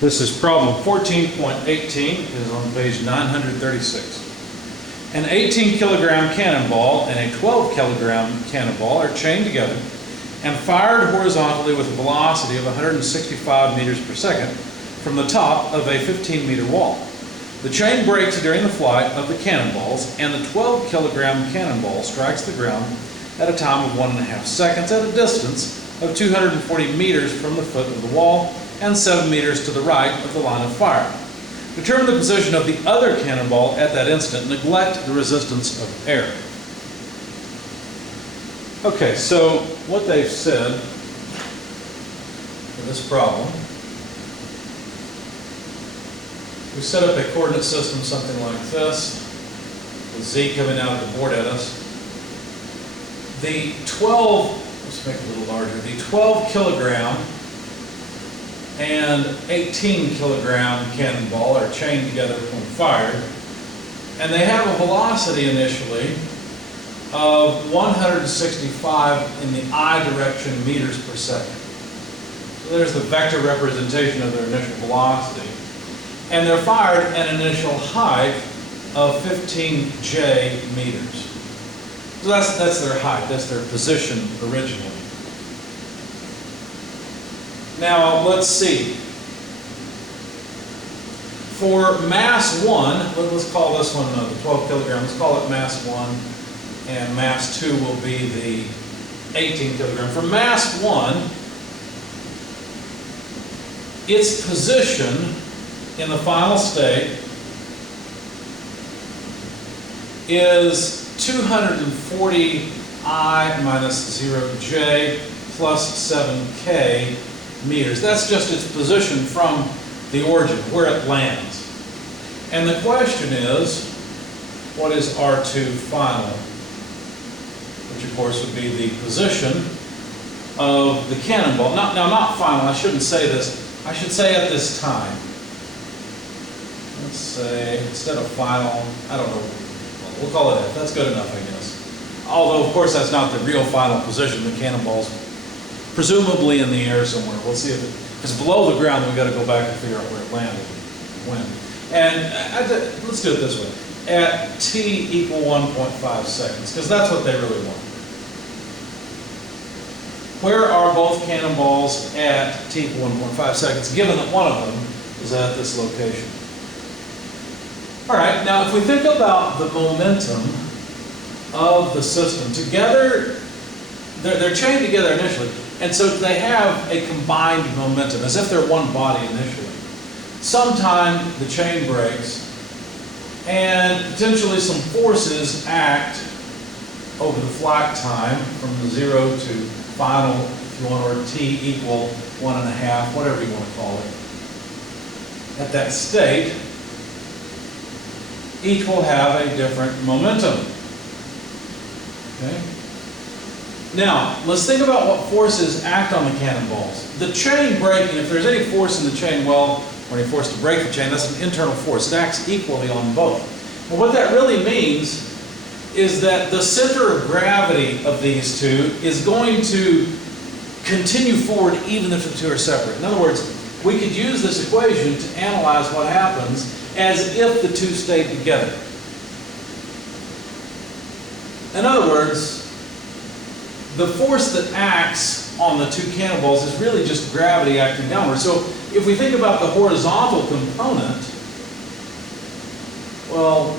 This is problem 14.18. It is on page 936. An 18 kilogram cannonball and a 12 kilogram cannonball are chained together and fired horizontally with a velocity of 165 meters per second from the top of a 15-meter wall. The chain breaks during the flight of the cannonballs, and the 12 kilogram cannonball strikes the ground at a time of 1.5 seconds at a distance of 240 meters from the foot of the wall and 7 meters to the right of the line of fire. Determine the position of the other cannonball at that instant. Neglect the resistance of air. Okay, so what they've said for this problem, we set up a coordinate system something like this, with Z coming out of the board at us. The 12, let's make it a little larger, the 12 kilogram and 18 kilogram cannonball are chained together when fired, and they have a velocity initially of 165 in the I direction meters per second. So there's the vector representation of their initial velocity. And they're fired at an initial height of 15 J meters. So that's their height, that's their position originally. Now, let's see. For mass 1, let's call this one the 12 kilogram, let's call it mass 1, and mass 2 will be the 18 kilogram. For mass 1, its position in the final state is 240 I minus 0J plus 7K meters. That's just its position from the origin, where it lands. And the question is, what is R2 final? Which of course would be the position of the cannonball. Now not final, I shouldn't say this. I should say at this time. Let's say, instead of final, I don't know, we'll call it F. That's good enough, I guess. Although, of course, that's not the real final position. The cannonball's presumably in the air somewhere. We'll see if it's below the ground, then we've got to go back and figure out where it landed, when. And let's do it this way. At t equal 1.5 seconds, because that's what they really want. Where are both cannonballs at t equal 1.5 seconds, given that one of them is at this location? All right, now if we think about the momentum of the system, together, they're chained together initially, and so they have a combined momentum, as if they're one body initially. Sometime the chain breaks, and potentially some forces act over the flight time from the 0 to final, if you want, or t equal 1.5, whatever you want to call it. At that state, each will have a different momentum. Okay? Now, let's think about what forces act on the cannonballs. The chain breaking, if there's any force in the chain, well, when you're forced to break the chain, that's an internal force. It acts equally on both. And what that really means is that the center of gravity of these two is going to continue forward even if the two are separate. In other words, we could use this equation to analyze what happens as if the two stayed together. In other words, the force that acts on the two cannonballs is really just gravity acting downward. So if we think about the horizontal component, well,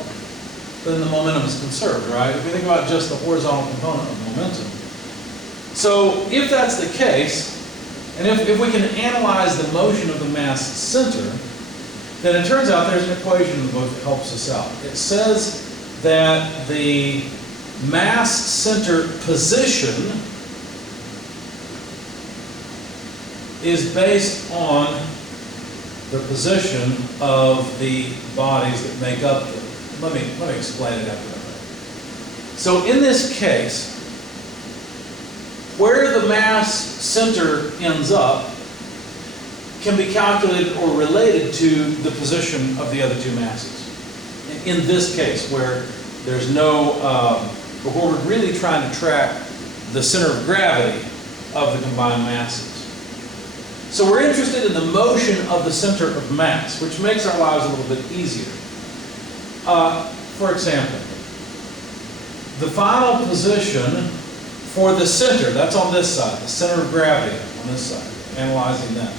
then the momentum is conserved, right? If we think about just the horizontal component of momentum. So if that's the case, and if we can analyze the motion of the mass center, then it turns out there's an equation in the book that helps us out. It says that the mass center position is based on the position of the bodies that make up the. Let me explain it after that. So in this case, where the mass center ends up can be calculated or related to the position of the other two masses. In this case, where there's no, where we're really trying to track the center of gravity of the combined masses. So we're interested in the motion of the center of mass, which makes our lives a little bit easier. For example, the final position for the center, that's on this side, the center of gravity on this side, analyzing that.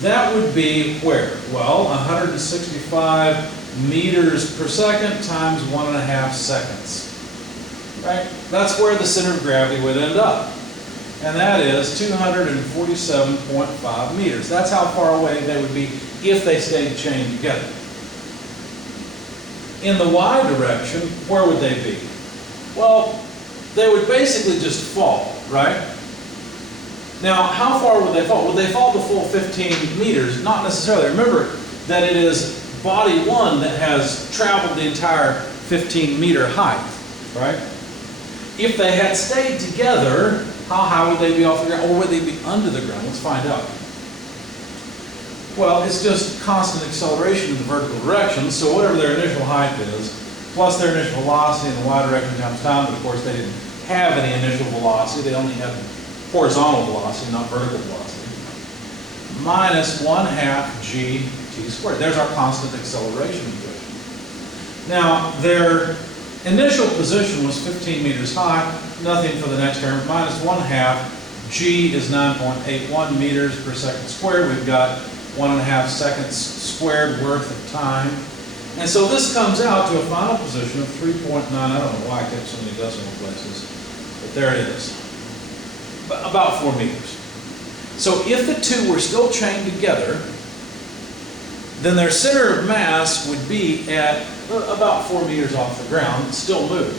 That would be where? Well, 165 meters per second times 1.5 seconds. Right? That's where the center of gravity would end up. And that is 247.5 meters. That's how far away they would be if they stayed chained together. In the y direction, where would they be? Well, they would basically just fall, right? Now, how far would they fall? Would they fall the full 15 meters? Not necessarily. Remember that it is body 1 that has traveled the entire 15-meter height, right? If they had stayed together, how high would they be off the ground, or would they be under the ground? Let's find out. Well, it's just constant acceleration in the vertical direction, so whatever their initial height is, plus their initial velocity in the y direction times time, but of course they didn't have any initial velocity, they only had horizontal velocity, not vertical velocity, minus 1/2 gt squared. There's our constant acceleration equation. Now, their initial position was 15 meters high, nothing for the next term, minus 1/2, g is 9.81 meters per second squared. We've got 1.5 seconds squared worth of time. And so this comes out to a final position of 3.9, I don't know why I kept so many decimal places, but there it is, about 4 meters. So if the two were still chained together, then their center of mass would be at about 4 meters off the ground, still moving.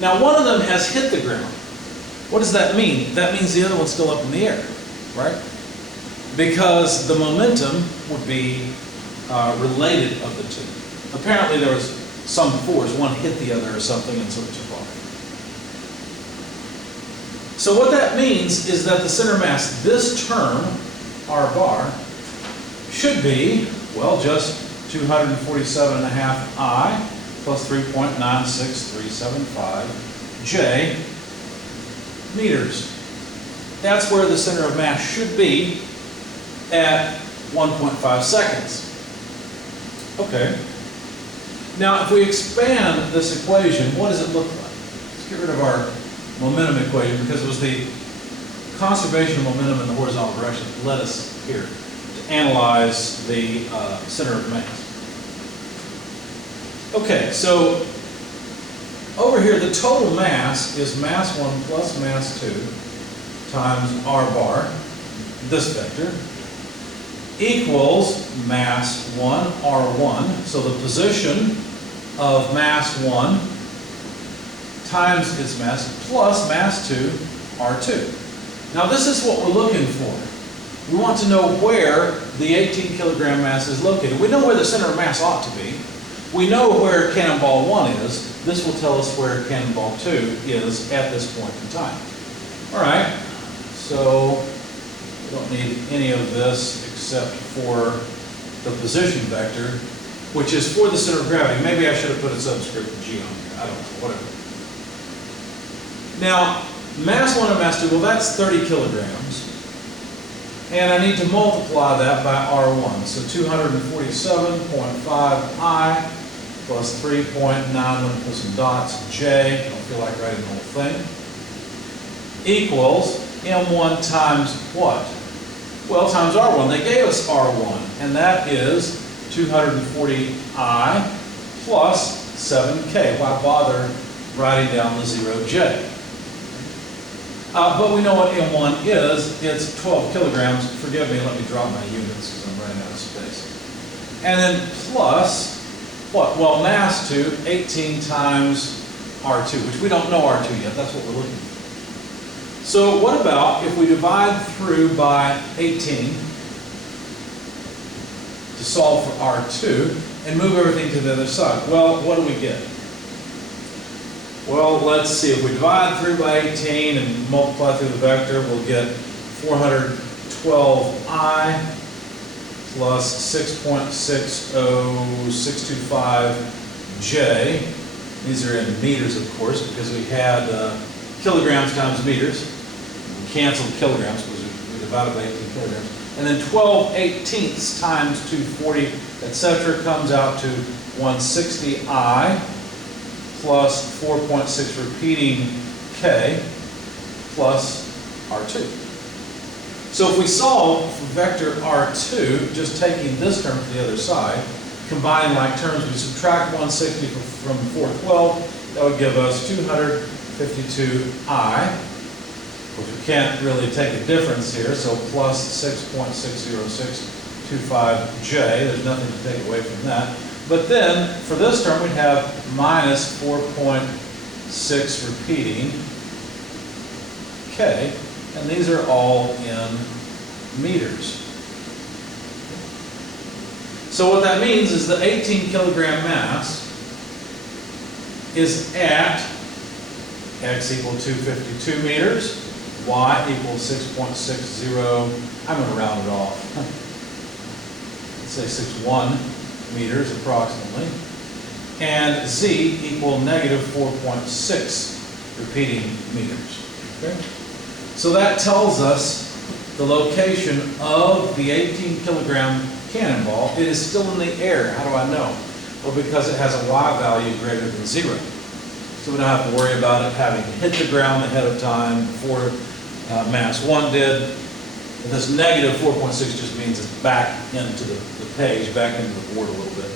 Now one of them has hit the ground. What does that mean? That means the other one's still up in the air, right? Because the momentum would be related of the two. Apparently there was some force, one hit the other or something, and so it took off. So what that means is that the center mass, this term, r bar, should be, well, just 247.5 I plus 3.96375 J meters. That's where the center of mass should be at 1.5 seconds. Okay. Now, if we expand this equation, what does it look like? Let's get rid of our momentum equation, because it was the conservation of momentum in the horizontal direction that led us here to analyze the center of mass. Okay, so over here, the total mass is mass 1 plus mass 2 times r bar, this vector, equals mass 1 r1, so the position of mass 1 times its mass plus mass 2 r2. Now this is what we're looking for. We want to know where the 18 kilogram mass is located. We know where the center of mass ought to be. We know where cannonball 1 is. This will tell us where cannonball 2 is at this point in time. All right, so we don't need any of this except for the position vector, which is for the center of gravity. Maybe I should have put a subscript G on here. I don't know, whatever. Now, mass 1 and mass 2, well, that's 30 kilograms. And I need to multiply that by R1. So 247.5 I plus 3.9, let me put some dots, J, I don't feel like writing the whole thing, equals M1 times what? Well, times R1. They gave us R1, and that is 240I plus 7K. Why bother writing down the 0J? But we know what M1 is. It's 12 kilograms. Forgive me, let me drop my units because I'm running out of space. And then plus, what? Well, mass 2, 18 times R2, which we don't know R2 yet. That's what we're looking for. So what about if we divide through by 18 to solve for R2 and move everything to the other side? Well, what do we get? Well, let's see. If we divide through by 18 and multiply through the vector, we'll get 412I plus 6.60625J. These are in meters, of course, because we had kilograms times meters. We canceled kilograms because we divided by 18 kilograms. And then 12/18 times 240, etc., comes out to 160I plus 4.6 repeating K plus R2. So if we solve for vector R2, just taking this term to the other side, combining like terms, we subtract 160 from 412, that would give us 252I, which we can't really take a difference here, so plus 6.60625J, there's nothing to take away from that. But then, for this term, we'd have minus 4.6 repeating K, and these are all in meters. So what that means is the 18 kilogram mass is at X equal 252 meters, Y equals 6.60, I'm going to round it off, let's say 61 meters approximately, and Z equal negative 4.6 repeating meters. Okay? So that tells us the location of the 18 kilogram cannonball. It is still in the air. How do I know? Well, because it has a Y value greater than 0. So we don't have to worry about it having hit the ground ahead of time before mass 1 did. And this negative 4.6 just means it's back into the page, back into the board a little bit.